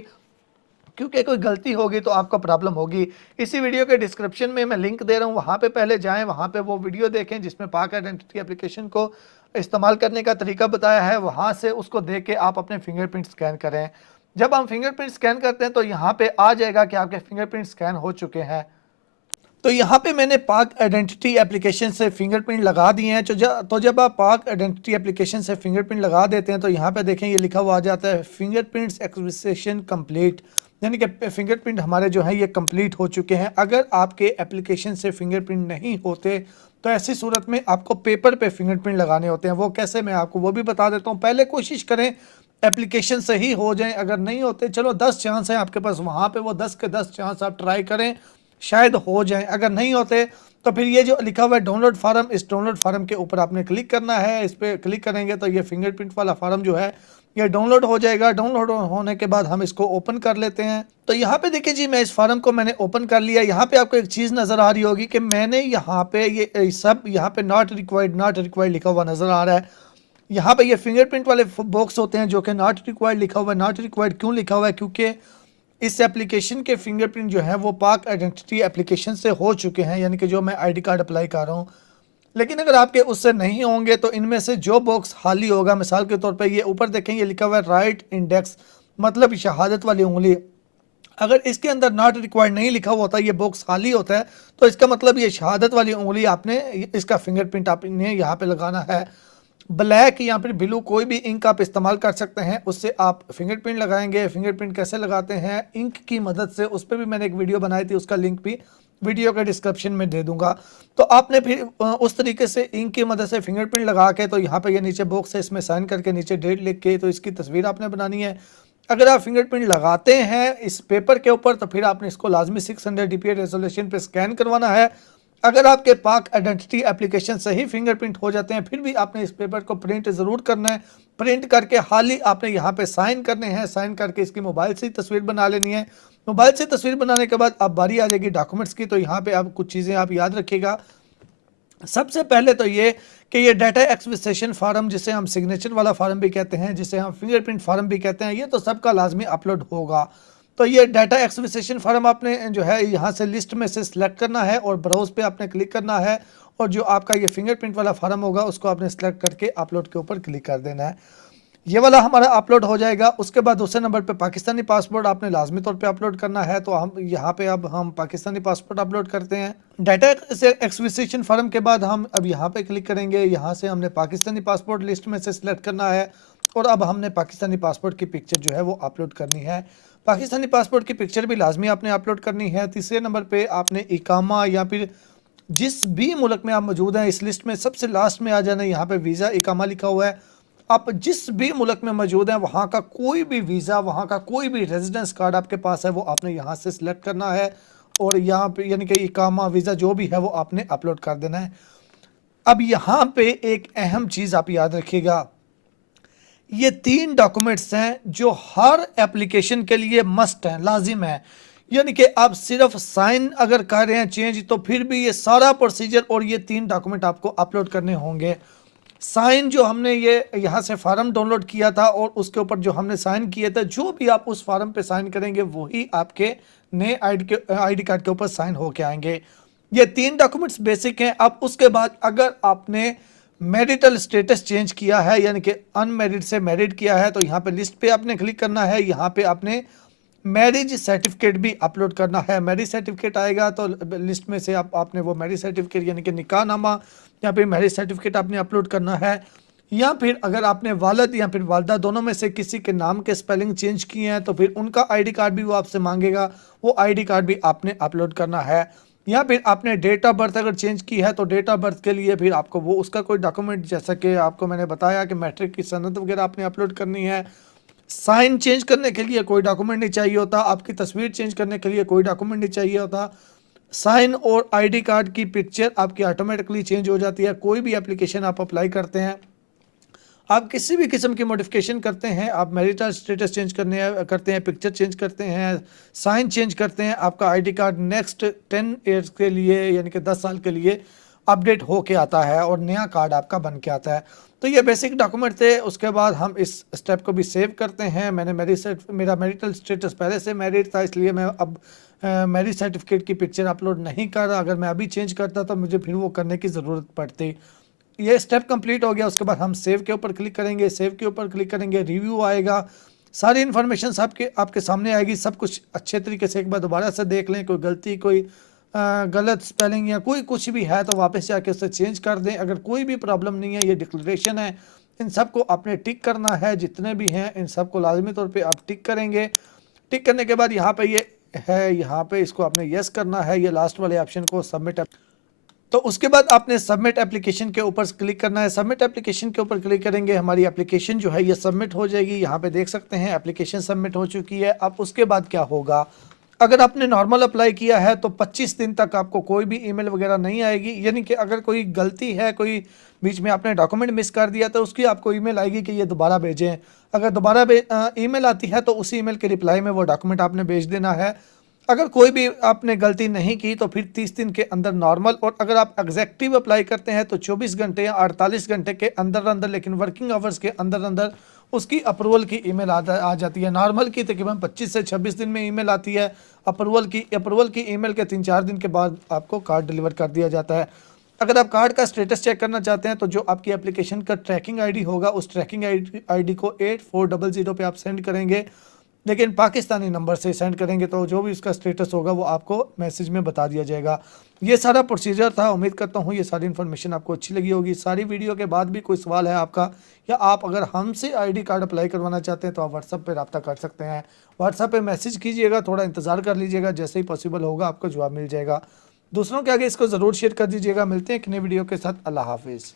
क्योंकि कोई गलती होगी तो आपको प्रॉब्लम होगी। इसी वीडियो के डिस्क्रिप्शन में मैं लिंक दे रहा हूँ, वहाँ पे पहले जाएं, वहाँ पे वो वीडियो देखें जिसमें पाक आइडेंटिटी एप्लीकेशन को इस्तेमाल करने का तरीका बताया है। वहाँ से उसको देख के आप अपने फिंगरप्रिंट स्कैन करें। जब हम फिंगरप्रिंट स्कैन करते हैं तो यहाँ पे आ जाएगा कि आपके फिंगरप्रिंट स्कैन हो चुके हैं। तो यहाँ पे मैंने पाक आइडेंटिटी एप्लीकेशन से फिंगरप्रिंट लगा दिए हैं। तो जब आप पाक आइडेंटिटी एप्लीकेशन से फिंगरप्रिंट लगा देते हैं तो यहाँ पे देखें ये लिखा हुआ आ जाता है फिंगरप्रिंट्स एक्विजिशन कंप्लीट, यानी कि फिंगरप्रिंट हमारे जो है ये कंप्लीट हो चुके हैं। अगर आपके एप्लीकेशन से फिंगरप्रिंट नहीं होते तो ऐसी सूरत में आपको पेपर पे फिंगरप्रिंट लगाने होते हैं। वो कैसे, मैं आपको वो भी बता देता हूँ। पहले कोशिश करें एप्लीकेशन सही हो जाए, अगर नहीं होते चलो 10 चांस है आपके पास, वहाँ पे वो 10 के 10 चांस आप ट्राई करें, शायद हो जाए। अगर नहीं होते तो फिर ये जो लिखा हुआ है डाउनलोड फार्म, इस डाउनलोड फार्म के ऊपर आपने क्लिक करना है। इस पर क्लिक करेंगे तो ये फिंगरप्रिंट वाला फार्म जो है ये डाउनलोड हो जाएगा। डाउनलोड होने के बाद हम इसको ओपन कर लेते हैं। तो यहाँ पे देखिए जी, मैं इस फार्म को मैंने ओपन कर लिया। यहाँ पे आपको एक चीज़ नज़र आ रही होगी कि मैंने यहाँ पे ये सब यहाँ पे नॉट रिक्वायर्ड लिखा हुआ नज़र आ रहा है। यहाँ पे ये फिंगरप्रिंट वाले बॉक्स होते हैं जो कि नॉट रिक्वायर्ड लिखा हुआ है। नॉट रिक्वायर्ड क्यों लिखा हुआ है, क्योंकि इस एप्लीकेशन के फिंगरप्रिंट जो है वो पाक आइडेंटिटी एप्लीकेशन से हो चुके हैं, यानी कि जो मैं आईडी कार्ड अप्लाई कर रहा हूँ। लेकिन अगर आपके उससे नहीं होंगे तो इनमें से जो बॉक्स खाली होगा, मिसाल के तौर पे ये ऊपर देखें ये लिखा हुआ है राइट इंडेक्स, मतलब शहादत वाली उंगली। अगर इसके अंदर नॉट रिक्वायर्ड नहीं लिखा हुआ होता, ये बॉक्स खाली होता है, तो इसका मतलब ये शहादत वाली उंगली आपने, इसका फिंगरप्रिंट आपने यहाँ पे लगाना है। ब्लैक या फिर ब्लू कोई भी इंक आप इस्तेमाल कर सकते हैं, उससे आप फिंगरप्रिंट लगाएंगे। फिंगरप्रिंट कैसे लगाते हैं इंक की मदद से, उस पर भी मैंने एक वीडियो बनाई थी, उसका लिंक भी वीडियो के डिस्क्रिप्शन में दे दूंगा। तो आपने फिर उस तरीके से इंक की मदद से फिंगरप्रिंट लगा के, तो यहाँ पे ये नीचे बॉक्स है, इसमें साइन करके नीचे डेट लिख के तो इसकी तस्वीर आपने बनानी है। अगर आप फिंगरप्रिंट लगाते हैं इस पेपर के ऊपर तो फिर आपने इसको लाजमी 600 dpi रेजोल्यूशन पे स्कैन करवाना है। अगर आपके पाक आइडेंटिटी एप्लीकेशन से ही फिंगरप्रिंट हो जाते हैं, फिर भी आपने इस पेपर को प्रिंट ज़रूर करना है। प्रिंट करके हाल ही आपने यहाँ पे साइन करने हैं, साइन करके इसकी मोबाइल से ही तस्वीर बना लेनी है। मोबाइल से तस्वीर बनाने के बाद अब बारी आ जाएगी डॉक्यूमेंट्स की। तो यहाँ पे आप कुछ चीज़ें आप याद रखिएगा। सबसे पहले तो ये कि ये डाटा एक्विजिशन फार्म, जिसे हम सिग्नेचर वाला फार्म भी कहते हैं, जिसे हम फिंगरप्रिंट फार्म भी कहते हैं, ये तो सबका लाजमी अपलोड होगा। तो ये डाटा एक्विजिशन फार्म आपने जो है यहाँ से लिस्ट में से सिलेक्ट करना है और ब्राउज पे आपने क्लिक करना है, और जो आपका ये फिंगरप्रिंट वाला फार्म होगा उसको आपने सेलेक्ट करके अपलोड के ऊपर क्लिक कर देना है। ये वाला हमारा अपलोड हो जाएगा। उसके बाद दूसरे नंबर पे पाकिस्तानी पासपोर्ट आपने लाजमी तौर पे अपलोड करना है। तो हम यहाँ पे अब हम पाकिस्तानी पासपोर्ट अपलोड करते हैं। डाटा एक्विजिशन फार्म के बाद हम अब यहाँ पे क्लिक करेंगे। यहाँ से हमने पाकिस्तानी पासपोर्ट लिस्ट में से सिलेक्ट करना है, और अब हमने पाकिस्तानी पासपोर्ट की पिक्चर जो है वो अपलोड करनी है। पाकिस्तानी पासपोर्ट की पिक्चर भी लाजमी आपने अपलोड करनी है। तीसरे नंबर पर आपने इकामा या फिर जिस भी मुल्क में आप मौजूद हैं, इस लिस्ट में सबसे लास्ट में आ जाना है। यहाँ पे वीज़ा इकामा लिखा हुआ है। आप जिस भी मुल्क में मौजूद हैं, वहाँ का कोई भी वीज़ा, वहाँ का कोई भी रेजिडेंस कार्ड आपके पास है, वो आपने यहाँ से सिलेक्ट करना है, और यहाँ पे यानी कि इकामा वीज़ा जो भी है वो आपने अपलोड कर देना है। अब यहाँ पे एक अहम चीज़ आप याद रखिएगा, ये 3 डॉक्यूमेंट्स हैं जो हर एप्लीकेशन के लिए मस्ट हैं, लाजिम है। यानी कि आप सिर्फ साइन अगर कर रहे हैं चेंज, तो फिर भी ये सारा प्रोसीजर और ये 3 डॉक्यूमेंट आपको अपलोड करने होंगे। साइन जो हमने ये यहाँ से फार्म डाउनलोड किया था और उसके ऊपर जो हमने साइन किए थे, जो भी आप उस फार्म पे साइन करेंगे वही आपके नए आईडी कार्ड के ऊपर साइन होके आएंगे। ये 3 डॉक्यूमेंट्स बेसिक हैं। अब उसके बाद अगर आपने मैरिटल स्टेटस चेंज किया है, यानी कि अनमैरिड से मैरिड किया है, तो यहाँ पे लिस्ट पे आपने क्लिक करना है। यहाँ पे आपने मैरिज सर्टिफिकेट भी अपलोड करना है। मैरिज सर्टिफिकेट आएगा तो लिस्ट में से आपने वो मैरिज सर्टिफिकेट यानी कि निकाहनामा या फिर मैरिज सर्टिफिकेट आपने अपलोड करना है। या फिर अगर आपने वालिद या फिर वालदा दोनों में से किसी के नाम के स्पेलिंग चेंज किए हैं, तो फिर उनका आईडी कार्ड भी वो आपसे मांगेगा, वो आईडी कार्ड भी आपने अपलोड करना है। या फिर आपने डेट ऑफ बर्थ अगर चेंज की है, तो डेट ऑफ बर्थ के लिए फिर आपको वो उसका कोई डॉक्यूमेंट, जैसा कि आपको मैंने बताया कि मैट्रिक की सनद वगैरह आपने अपलोड करनी है। साइन चेंज करने के लिए कोई डॉक्यूमेंट नहीं चाहिए होता। आपकी तस्वीर चेंज करने के लिए कोई डॉक्यूमेंट नहीं चाहिए होता। साइन और आईडी कार्ड की पिक्चर आपकी ऑटोमेटिकली चेंज हो जाती है। कोई भी एप्लीकेशन आप अप्लाई करते हैं, आप किसी भी किस्म की मॉडिफिकेशन करते हैं, आप मैरिटल स्टेटस चेंज करते हैं, पिक्चर चेंज करते हैं, साइन चेंज करते हैं, आपका आईडी कार्ड नेक्स्ट 10 ईयर्स के लिए यानी कि 10 साल के लिए अपडेट होके आता है और नया कार्ड आपका बन के आता है। तो ये बेसिक डॉक्यूमेंट थे। उसके बाद हम इस स्टेप को भी सेव करते हैं। मेरा मैरिटल स्टेटस पहले से मैरिड था, इसलिए मैं अब मैरिज सर्टिफिकेट की पिक्चर अपलोड नहीं कर रहा। अगर मैं अभी चेंज करता तो मुझे फिर वो करने की ज़रूरत पड़ती। ये स्टेप कंप्लीट हो गया। उसके बाद हम सेव के ऊपर क्लिक करेंगे। सेव के ऊपर क्लिक करेंगे, रिव्यू आएगा, सारी इन्फॉर्मेशन आपके सामने आएगी। सब कुछ अच्छे तरीके से एक बार दोबारा से देख लें। कोई गलती, कोई गलत स्पेलिंग या कोई कुछ भी है तो वापस जाके उससे चेंज कर दें। अगर कोई भी प्रॉब्लम नहीं है, ये डिक्लेरेशन है, इन सबको आपने टिक करना है। जितने भी हैं इन सबको लाजमी तौर पे आप टिक करेंगे। टिक करने के बाद यहाँ पे ये है, यहाँ पे इसको आपने यस करना है, ये लास्ट वाले ऑप्शन को सबमिट। तो उसके बाद आपने सबमिट एप्लीकेशन के ऊपर क्लिक करना है। सबमिट एप्लीकेशन के ऊपर क्लिक करेंगे, हमारी एप्लीकेशन जो है ये सबमिट हो जाएगी। यहाँ पे देख सकते हैं एप्लीकेशन सबमिट हो चुकी है। अब उसके बाद क्या होगा, अगर आपने नॉर्मल अप्लाई किया है तो 25 दिन तक आपको कोई भी ईमेल वगैरह नहीं आएगी। यानी कि अगर कोई गलती है, कोई बीच में आपने डॉक्यूमेंट मिस कर दिया, तो उसकी आपको ईमेल आएगी कि ये दोबारा भेजें। अगर दोबारा ईमेल आती है तो उसी ईमेल के रिप्लाई में वो डॉक्यूमेंट आपने भेज देना है। अगर कोई भी आपने गलती नहीं की तो फिर 30 दिन के अंदर नॉर्मल, और अगर आप एग्जेक्टिव अप्लाई करते हैं तो 24 घंटे या 48 घंटे के अंदर अंदर, लेकिन वर्किंग आवर्स के अंदर अंदर उसकी अप्रूवल की ईमेल आ जाती है। नॉर्मल की तकरीबन 25 से 26 दिन में ईमेल आती है। अप्रूवल की ईमेल के 3-4 दिन के बाद आपको कार्ड डिलीवर कर दिया जाता है। अगर आप कार्ड का स्टेटस चेक करना चाहते हैं तो जो आपकी एप्लीकेशन का ट्रैकिंग आईडी होगा, उस ट्रैकिंग आईडी को 8400 पे आप सेंड करेंगे, लेकिन पाकिस्तानी नंबर से सेंड करेंगे तो जो भी उसका स्टेटस होगा वो आपको मैसेज में बता दिया जाएगा। ये सारा प्रोसीजर था। उम्मीद करता हूँ ये सारी इन्फॉर्मेशन आपको अच्छी लगी होगी। सारी वीडियो के बाद भी कोई सवाल है आपका, या आप अगर हमसे आईडी कार्ड अप्लाई करवाना चाहते हैं तो आप व्हाट्सएप पे रब्ता कर सकते हैं। व्हाट्सएप पे मैसेज कीजिएगा, थोड़ा इंतज़ार कर लीजिएगा, जैसे ही पॉसिबल होगा आपको जवाब मिल जाएगा। दूसरों के आगे इसको ज़रूर शेयर कर दीजिएगा। मिलते हैं एक नई वीडियो के साथ। अल्लाह हाफिज़।